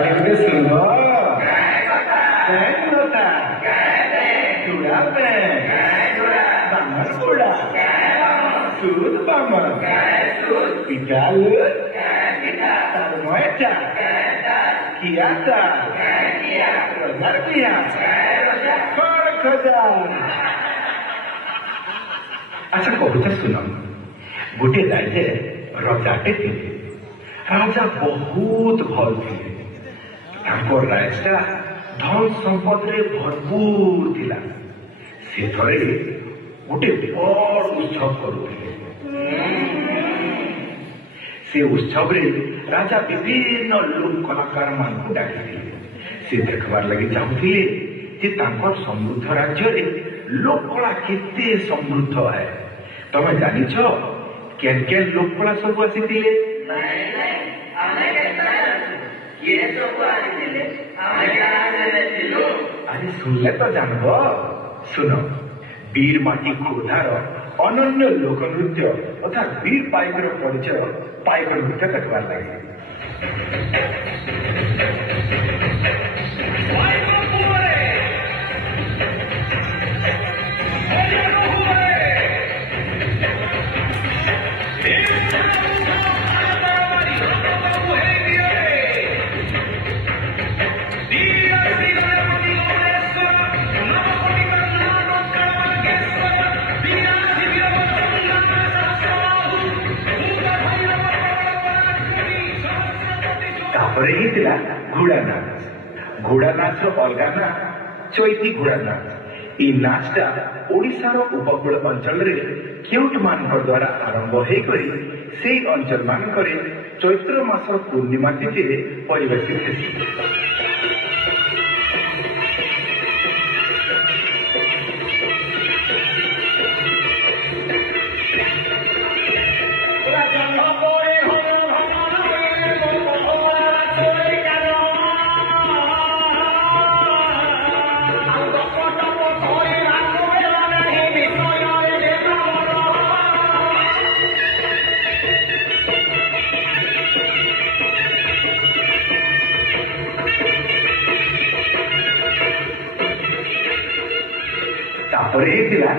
Akhirnya semua Sengota Durabe Bangun kuda Sud bangun Pidalut Tarmoeja Kiata Rozarkia Korkodan আচ্ছা কবিতা শুনাম গোটে রাজ্যে রাজাটে ଥିଲେ রাজা বহুত ভাল ଥିଲେ ତାଙ୍କର ରାଜଟା ଧନ ସମ୍ପଦରେ ଭରପୁର ଥିଲା ସେ ଥରେ ଗୋଟେ ବଡ଼ ଉତ୍ସବ କରୁଥିଲେ ସେ ଉତ୍ସବରେ ରାଜା ବିଭିନ୍ନ ଲୋକ କଳାକାରମାନଙ୍କୁ ଡାକିଥିଲେ ସେ ଦେଖିବାର ଲାଗି ଚାହୁଁଥିଲେ ଯେ ତାଙ୍କର ସମୃଦ୍ଧ ରାଜ୍ୟରେ ଲୋକକଳା କେତେ ସମୃଦ୍ଧ ହେ ତମେ ଜାଣିଛ କେନ୍ କେନ୍ ଲୋକକଳା ସବୁ ଆସିଥିଲେ আরে শুনলে তো জানবো শুনো বীর মাটি খোদার ଅନନ୍ୟ ଲୋକନୃତ୍ୟ ତଥା ବୀର ପାଇକର ପରିଚୟ ପାଇକ ନୃତ୍ୟ ଦେଖିବାର ଲାଗେ ତାପରେ ହେଇଥିଲା ଘୋଡ଼ା ନାଚ ଘୋଡ଼ା ନାଚର ଅଲଗା ନା ଚୈତି ଘୋଡ଼ା ନାଚ এই নাচটা ওড়িশার উপকূଳ ଅଞ୍ଚଳରେ କେଉଟ ମାନଙ୍କ ଦ୍ୱାରା ଆରମ୍ଭ ହେଇକରି সেই ଅଞ୍ଚଳ ମାନଙ୍କରେ ଚୈତ୍ର ମାସ ପୂର୍ଣ୍ଣିମା ତିଥିରେ ପରିବେଷିତ তারপরে ହେଇଥିଲା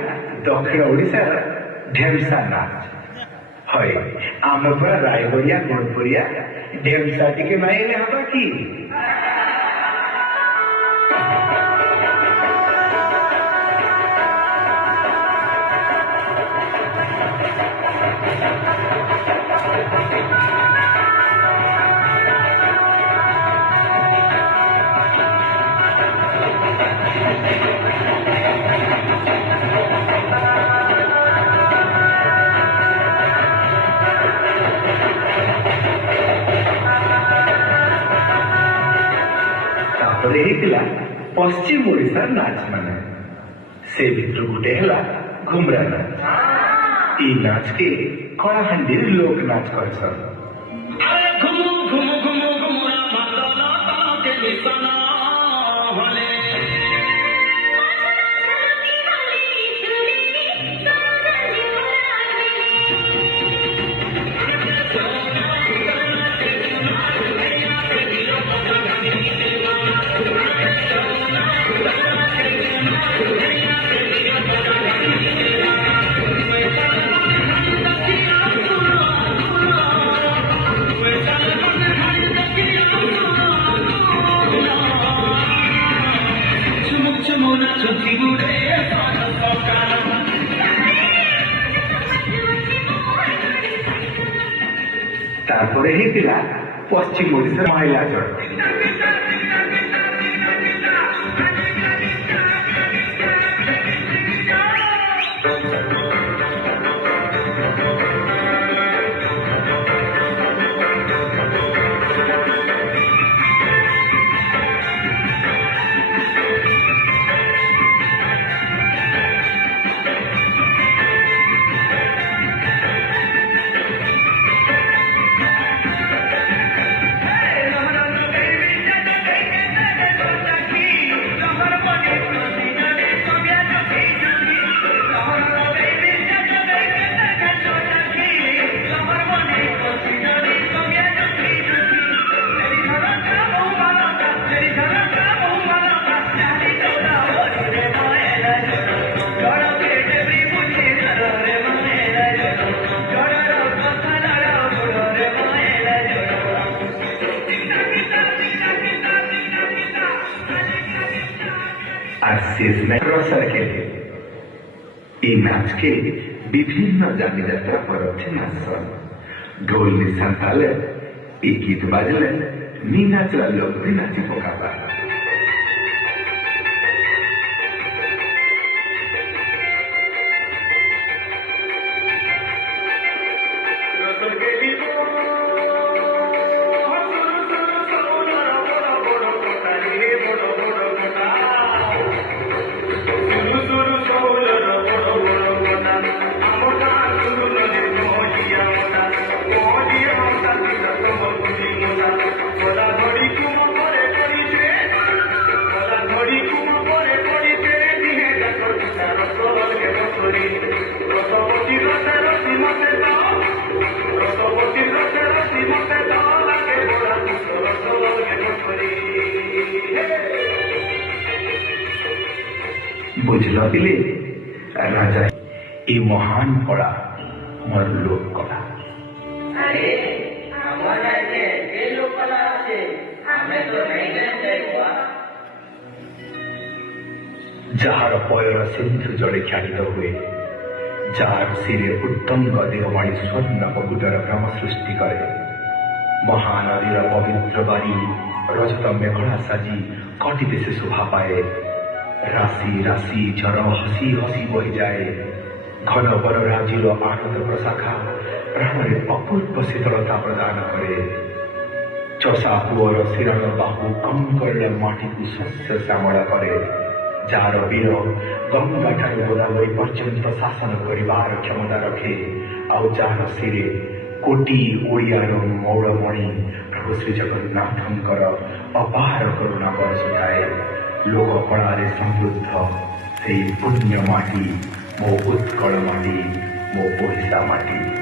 ଦକ୍ଷିଣ ଓଡ଼ିଶାର ଢେମସା ନାଚ হয় ଆମ ପରା ରାୟଗଡ଼ିଆ ଗଣପୁରିଆ ଢେମସା ଟିକେ ମାଇଲେ ହବା କି ହେଇଥିଲା ପଶ୍ଚିମ ଓଡ଼ିଶାର ନାଚ ମାନେ ସେ ଭିତରୁ ଗୋଟେ ହେଲା ଘୁମରା ନାଚ এই নাচকে কলাহান্ডির লোক নাচ করছন তারপরে ହେଇଥିଲା পশ্চিম ଓଡ଼ିଶାର ମହିଳା ଜଳ আর শেষ নাই রসার খেলে এই নাচকে বিভিন্ন জাতি যাত্রা পরছে নাচন ঢোল নিশান তালে এই গীত বাজলে নি নাচলা লোক নাচি পকাবা বুঝল দিলে রাজা এই মহান করা আমার লোক করা যাহার পয়র সিন্ধু জলে খ্যাটিত ହୁଏ যার শিরে উত্তঙ্গ দেহবাণী স্বর্ণ মকুটর ভ্রম সৃষ্টি করে মহানদীর পবিত্র বাড়ি রজত মেঘলা সাজি কটি দেশে শোভা পায় রাশি রাশি ঝড় হসি হসি বহি যায় ঘন বন রাজির আনন্দ প্রশাখা প্রাণরে অপূর্ব শীতলতা প্রদান করে চষা পুଅର ଶିରଣ ବାହୁ କମ୍ କରିଲେ ମାଟିକୁ ଶସ୍ୟ ଶ୍ୟାମଳ କରେ ଯାହାର ବୀର ଗଙ୍ଗା ଠାରୁ ଗୋଦାବରୀ ପର୍ଯ୍ୟନ୍ତ ଶାସନ କରିବାର କ୍ଷମତା ରଖେ ଆଉ ଯାହାର ଶିରେ କୋଟି ଓଡ଼ିଆର ମୌଳମଣି ପ୍ରଭୁ ଶ୍ରୀ ଜଗନ୍ନାଥଙ୍କର ଅପାର କରୁଣା ବରସୁଥାଏ ଲୋକ କଳାରେ ସମୃଦ୍ଧ ସେଇ ପୁଣ୍ୟ ମାଟି ମୋ ଉତ୍କଳ ମାଟି ମୋ ଓଡ଼ିଶା ମାଟି।